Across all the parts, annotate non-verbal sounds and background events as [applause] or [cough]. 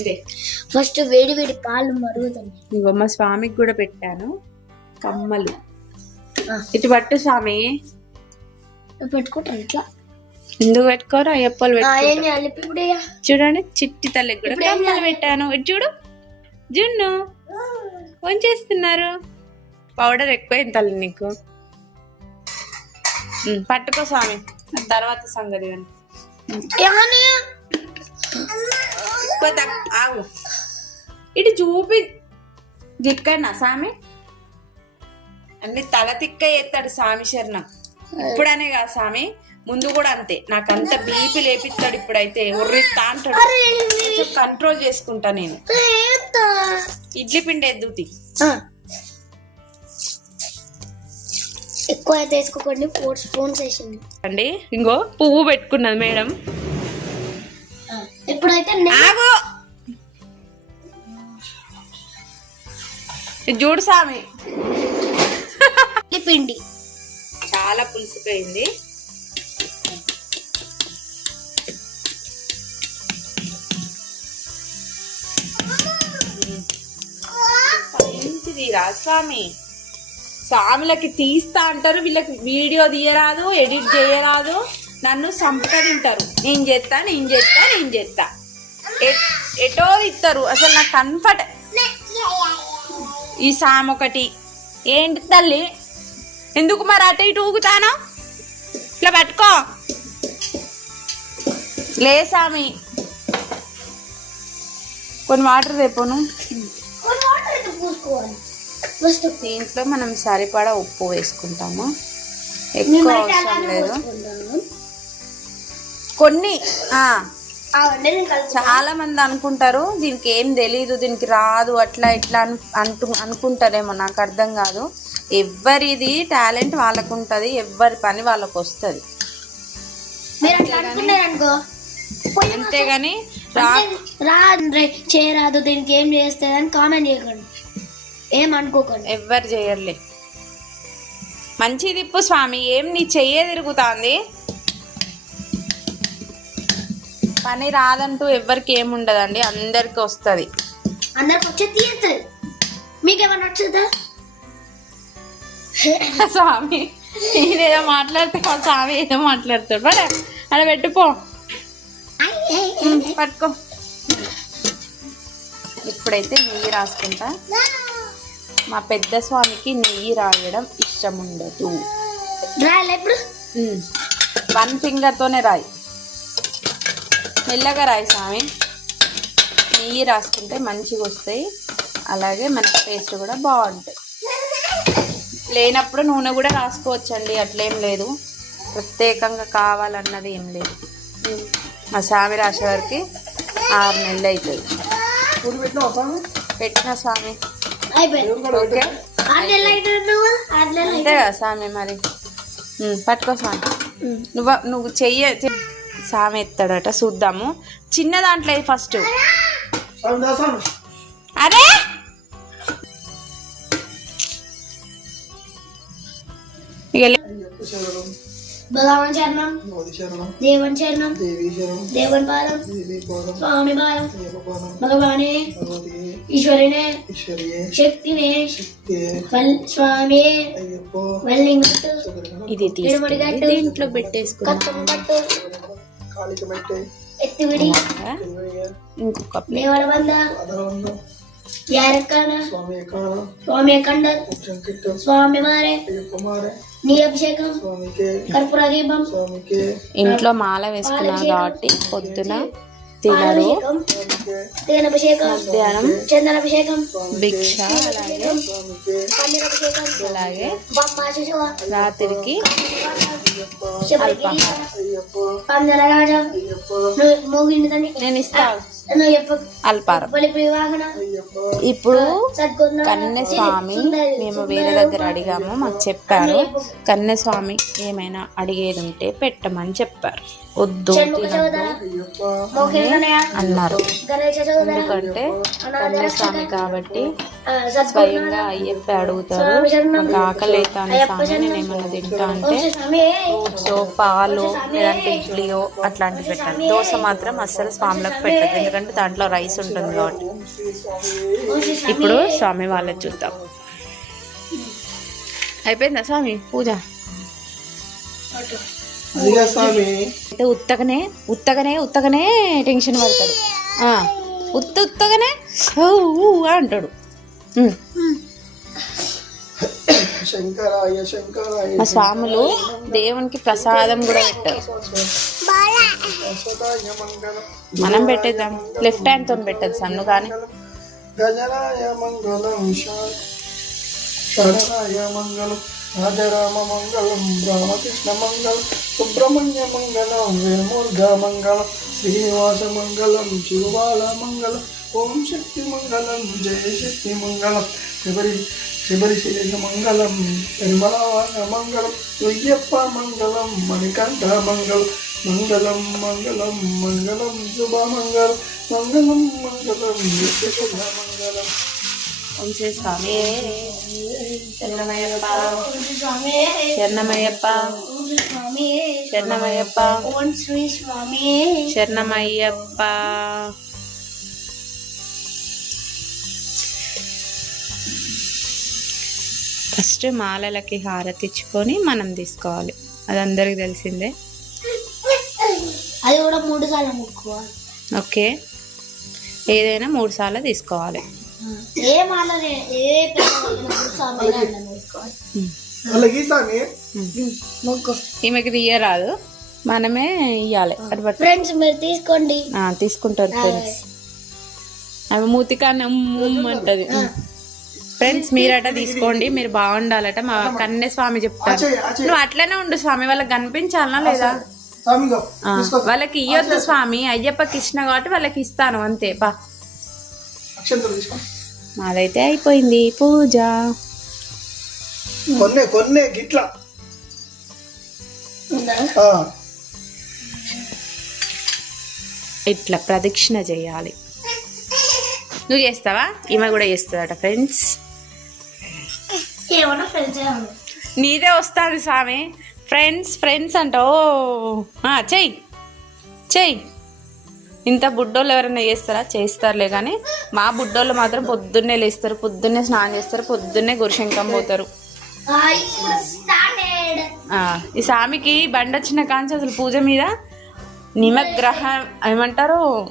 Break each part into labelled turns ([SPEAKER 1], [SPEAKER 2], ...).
[SPEAKER 1] ఇదే
[SPEAKER 2] ఫస్ట్ వేడి వేడి పాలు మరుగుతుంది
[SPEAKER 1] ఇంకో మా స్వామికి కూడా పెట్టాను. కమ్మలు. ఇటు పట్టు స్వామి.
[SPEAKER 2] పెట్టుకుంటాను ఇట్లా.
[SPEAKER 1] ఎందుకు పెట్టుకోరు? అయ్యప్పలు? చూడండి చిట్టి తల్లికి కూడా కమ్మలు పెట్టాను. ఇటు చూడు. జున్ను. ఫోన్ చేస్తున్నారు? పౌడర్ ఎక్కువైంది తల్లి నీకు. పట్టుకో స్వామి. తర్వాత సంగతి కానీ ఆగు. ఇటు చూపి. దిక్కన్నా స్వామి అన్ని తల తిక్క ఎత్తాడు స్వామి శరణం. ఇప్పుడనే కాదు స్వామి ముందు కూడా అంతే. నాకు అంత బీపీ లేపిస్తాడు ఇప్పుడైతే. ఉర్రిత్తా అంటాడు. కొంచెం కంట్రోల్ చేసుకుంటా నేను. ఇడ్లీ పిండి ఎద్దుతి.
[SPEAKER 2] ఎక్కువ అయితే వేసుకోకండి. ఫోర్ స్పూన్స్ వేసింది.
[SPEAKER 1] అండి ఇంకో పువ్వు పెట్టుకున్నది మేడం.
[SPEAKER 2] ఇప్పుడైతే
[SPEAKER 1] ఆగు. చూడు స్వామి
[SPEAKER 2] పిండి.
[SPEAKER 1] చాలా పులుసుపోయింది. మంచిది రా స్వామి స్వాములకి తీస్తా అంటారు వీళ్ళకి వీడియో తీయరాదు ఎడిట్ చేయరాదు. నన్ను సంపదింటారు నేను చేస్తా నేను చేస్తా నేను చేస్తా ఎటో ఇస్తారు అసలు నాకు కన్ఫర్ట్ ఈ సామ్ ఒకటి. ఏంటి తల్లి? ఎందుకు మరి అటు ఇటు ఊగుతాను? ఇట్లా పట్టుకో. లే సామి. కొన్ని వాటర్
[SPEAKER 2] ఫస్ట్
[SPEAKER 1] దీంట్లో మనం సరిపడా ఉప్పు వేసుకుంటాము. ఎక్కువ అవసరం లేదు. కొన్ని చాలా మంది అనుకుంటారు దీనికి ఏం తెలీదు దీనికి రాదు అట్లా ఇట్లా అను అంటూ అనుకుంటారేమో నాకు అర్థం కాదు. ఎవరిది టాలెంట్ వాళ్ళకు ఉంటుంది ఎవరి పని వాళ్ళకు వస్తుంది అంతేగాని రా
[SPEAKER 2] రా రే చేయరాదు దీనికి ఏం చేస్తుంది అని కామెంట్ చేయకండి. ఏం అనుకోకండి.
[SPEAKER 1] ఎవ్వరు చేయర్లే. మంచి తిప్పు స్వామి ఏం నీ చెయ్యే తిరుగుతాంది? పని రాదంటూ ఎవ్వరికి ఏమి ఉండదండి అందరికి వస్తుంది.
[SPEAKER 2] అందరికి వచ్చే మీకేమన్నా వచ్చుదా [laughs]
[SPEAKER 1] స్వామి నేనేదో మాట్లాడితే స్వామి ఏదో మాట్లాడతాడు. పడే అలా పెట్టుపో ఉమ్, పట్టుకో ఇప్పుడైతే నెయ్యి రాసుకుంటా మా పెద్ద స్వామికి నెయ్యి రాయడం ఇష్టం ఉండదు
[SPEAKER 2] రాయాలి ఇప్పుడు
[SPEAKER 1] వన్ ఫింగర్తోనే రాయి మెల్లగా రాయి స్వామి. నెయ్యి రాసుకుంటే మంచిగా వస్తాయి. అలాగే మనకి టేస్ట్ కూడా బాగుంటాయి. లేనప్పుడు నూనె కూడా రాసుకోవచ్చండి అట్లేం లేదు. ప్రత్యేకంగా కావాలన్నది ఏం లేదు. మా స్వామి రాసే వరకు ఆరు నెలలు అవుతుంది పెట్టిన స్వామి. ఓకే. అంతే కదా స్వామి మరి. పట్టుకో స్వామి. నువ్వు నువ్వు చెయ్య. స్వామి ఎత్తాడట చూద్దాము. చిన్న దాంట్లో ఫస్ట్ అరే!
[SPEAKER 2] భగవాన్ శరణం దేవన్ శరణం దేవన్ పాదం స్వామి పాదం భగవానే ఈశ్వరునే శక్తినే స్వామి
[SPEAKER 1] ఇది తీసుకెళ్ళి దీంట్లో ఇంకొక ప్లేట్.
[SPEAKER 2] స్వామి కండర్ స్వామి మారే నీ అభిషేకం? కర్పూర దీపం?
[SPEAKER 1] ఇంట్లో మాల వేసుకున్నాం కాబట్టి పొద్దున తినరు.
[SPEAKER 2] అభిషేకం తేనభిషేకం?
[SPEAKER 1] మధ్యాహ్నం
[SPEAKER 2] చందనాభిషేకం?
[SPEAKER 1] భిక్ష అలాగే. అలాగే. రాత్రికి నేను ఇస్తా అల్పారం ఇప్పుడు కన్నెస్వామి మేము వేరే దగ్గర అడిగాము మాకు చెప్పారు. కన్నెస్వామి ఏమైనా అడిగేది ఉంటే పెట్టమని చెప్పారు. వద్దు అన్నారు. ఎందుకంటే కన్నెస్వామి కాబట్టి స్వయంగా అయ్యప్ప అడుగుతారు. నాకు ఆకలి అవుతాను స్వామి నేను ఏమన్నా తింటా అంటే ఫ్రూట్స్ పాలు లేదంటే ఇడ్లీయో అట్లాంటివి పెట్టాలి. దోశ మాత్రం అస్సలు స్వామిలకు పెట్టదు. ఎందుకంటే దాంట్లో రైస్ ఉంటుంది కాబట్టి. ఇప్పుడు స్వామి వాళ్ళకి చూద్దాం. అయిపోయిందా స్వామి పూజ? అయితే ఉత్తగనే ఉత్తగనే ఉత్తగనే టెన్షన్ పడతాడు. ఆ, ఉత్త ఉత్తగనే అంటాడు. మా స్వాములు దేవునికి ప్రసాదం కూడా పెట్టారు. మనం పెట్టేద్దాం. లెఫ్ట్ హ్యాండ్తో పెట్టదు సన్ను కానీ
[SPEAKER 3] గజరాయ మంగళం శరణాయ మంగళం రాజరామ మంగళం రామకృష్ణ మంగళం సుబ్రహ్మణ్య మంగళం వేమూర్ఘ మంగళం శ్రీనివాస మంగళం శివబాల మంగళం ఓం శక్తి మంగళం జయ శక్తి మంగళం. శబరి శబరి శేష మంగళం నిర్మలవాస మంగళం అయ్యప్ప మంగళం మణికంఠ మంగళం మంగళం మంగళం మంగళం శుభ మంగళం మంగళం మంగళం
[SPEAKER 1] ఓం శ్రీ స్వామి. శరణమయ్యప్ప.
[SPEAKER 2] స్వామి.
[SPEAKER 1] శరణమయ్యప్ప.
[SPEAKER 2] ఓం శ్రీ స్వామి.
[SPEAKER 1] శరణమయ్యప్ప. ఫస్ట్ మాలలకి హారతి ఇచ్చుకొని మనం తీసుకోవాలి. అది అందరికి తెలిసిందే?
[SPEAKER 2] అది కూడా మూడు సార్లు ముక్కుకోవాలి
[SPEAKER 1] ఓకే. ఏదైనా మూడు సార్లు తీసుకోవాలి.
[SPEAKER 2] ఏ మాల ఏ
[SPEAKER 1] ఈమెకి తీయరాదు. మనమే ఇయ్యాలి. అది బట్టి.
[SPEAKER 2] ఫ్రెండ్స్ మీరు తీసుకోండి.
[SPEAKER 1] ఆ, తీసుకుంటారు ఫ్రెండ్స్. ఆమె మూతికాన్ని అంటది ఫ్రెండ్స్ మీరట తీసుకోండి. మీరు బాగుండాలట. మా కన్య స్వామి చెప్తారు. నువ్వు అట్లనే ఉండు స్వామి వాళ్ళకి కనిపించాలనా లేదా? వాళ్ళకి ఇయ్యొద్దు స్వామి. అయ్యప్పకి ఇచ్చిన కాబట్టి వాళ్ళకి ఇస్తాను అంతే. పా.
[SPEAKER 3] తీసుకో.
[SPEAKER 1] మాదైతే అయిపోయింది. పూజ.
[SPEAKER 3] కొన్నే కొన్నే గిట్ల.
[SPEAKER 1] ఇట్లా ప్రదక్షిణ చేయాలి. నువ్వు చేస్తావా? ఈమె కూడా చేస్తుందట ఫ్రెండ్స్
[SPEAKER 2] ఏమన్నా ఫ్రెండ్స్
[SPEAKER 1] నీదే వస్తుంది స్వామి. ఫ్రెండ్స్ ఫ్రెండ్స్ అంట. ఓ ఆ, చెయ్యి. చెయ్యి. ఇంత బుడ్డోళ్ళు ఎవరైనా చేస్తారా? చేస్తారులే కానీ మా బుడ్డోళ్ళు మాత్రం పొద్దున్నే లేస్తారు. పొద్దున్నే స్నానం చేస్తారు. పొద్దున్నే గురుశంకం పోతారు. ఈ స్వామికి బండి వచ్చిన కాంచి అసలు పూజ మీద నిమగ్రహం ఏమంటారు?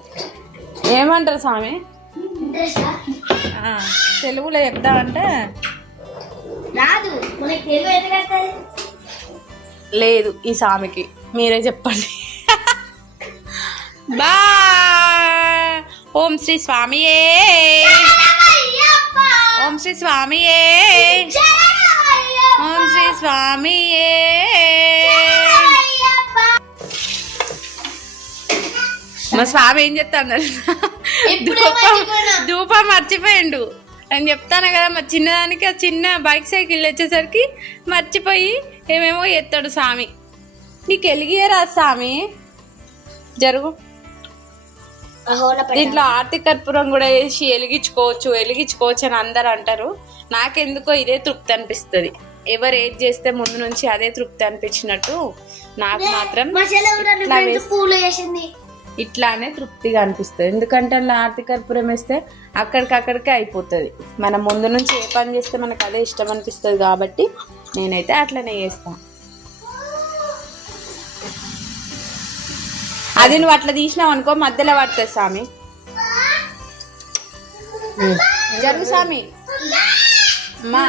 [SPEAKER 1] ఏమంటారు స్వామి? తెలుగులో చెప్తామంటే
[SPEAKER 2] రాదు. మనకి తెలుగు ఎందుకు వస్తుంది?
[SPEAKER 1] లేదు ఈ స్వామికి మీరే చెప్పండి. బా! ఓం శ్రీ స్వామియే. ఓం శ్రీ స్వామియే. ఓం శ్రీ స్వామియే. మా స్వామి ఏం చెప్తాను ధూపం ధూపం మర్చిపోయిండు. అని చెప్తాను కదా మా చిన్నదానికి ఆ చిన్న బైక్ సైకిల్ వచ్చేసరికి మర్చిపోయి ఏమేమో ఎత్తాడు స్వామి. నీకు వెలిగియరా స్వామి? జరుగు. దీంట్లో ఆర్తి కర్పూరం కూడా వేసి వెలిగించుకోవచ్చు వెలిగించుకోవచ్చు అని అందరు అంటారు. నాకెందుకో ఇదే తృప్తి అనిపిస్తుంది. ఎవరు ఏది చేస్తే ముందు నుంచి అదే తృప్తి అనిపించినట్టు నాకు మాత్రం
[SPEAKER 2] పూలు వేసింది
[SPEAKER 1] ఇట్లానే తృప్తిగా అనిపిస్తుంది. ఎందుకంటే అలా ఆర్తి కర్పూరం వేస్తే అక్కడికక్కడికే అయిపోతుంది. మనం ముందు నుంచి ఏ పని చేస్తే మనకు అదే ఇష్టం అనిపిస్తుంది కాబట్టి నేనైతే అట్లనే చేస్తాను అది నువ్వు అట్లా తీసినావు అనుకో మధ్యలో పడుతుంది స్వామి. జరుగు స్వామి. అమ్మా.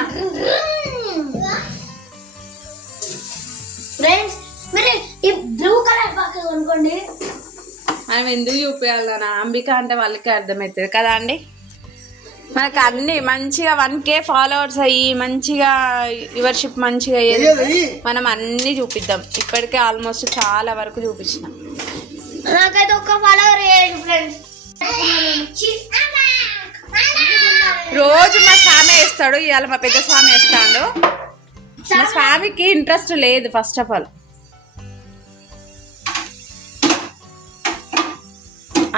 [SPEAKER 2] ఫ్రెండ్స్ మీరు ఈ బ్లూ కలర్ పక్కన కొనుక్కోండి.
[SPEAKER 1] మనం ఎందుకు చూపించాలన్నా అంబిక అంటే వాళ్ళకి అర్థమవుతుంది కదా అండి? మనకు అన్ని మంచిగా వన్ కే ఫాలోవర్స్ అయ్యి మంచిగా యువర్షిప్ మంచిగా అయ్యేది. మనం అన్ని చూపిద్దాం. ఇప్పటికే ఆల్మోస్ట్ చాలా వరకు చూపించిన.
[SPEAKER 2] నాకైతే ఒక్క ఫాలోవర్ వేయండి ఫ్రెండ్స్
[SPEAKER 1] రోజు మా స్వామి వేస్తాడు ఇవాళ మా పెద్ద స్వామి వేస్తాడు. మా స్వామికి ఇంట్రెస్ట్ లేదు ఫస్ట్ ఆఫ్ ఆల్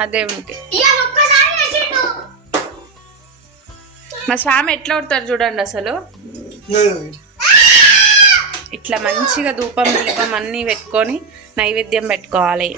[SPEAKER 1] ఆ దేవునికి. మా స్వామి ఎట్లా కొడతారు చూడండి అసలు. ఇట్లా మంచిగా ధూపం దీపం అన్నీ పెట్టుకొని నైవేద్యం పెట్టుకోవాలి.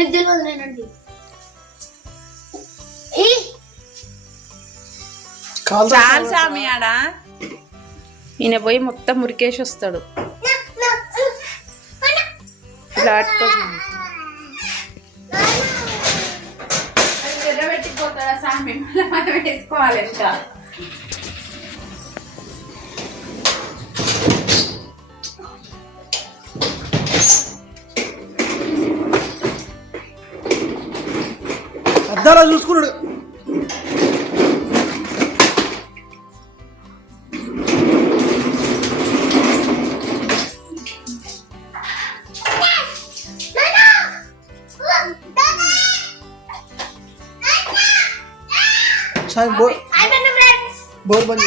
[SPEAKER 2] నీకు తెలియదు నేనండి.
[SPEAKER 1] చాలు ఆడ. ఈయన పోయి మొత్తం మురికేసి వస్తాడు. ఇలా పెట్టిపోతాడా వేసుకోవాలి ఇంకా.
[SPEAKER 3] అద్దాలా చూసుకున్నాడు సాయి బోర్
[SPEAKER 2] అయిపోయింది ఫ్రెండ్స్
[SPEAKER 3] బోర్ బంద్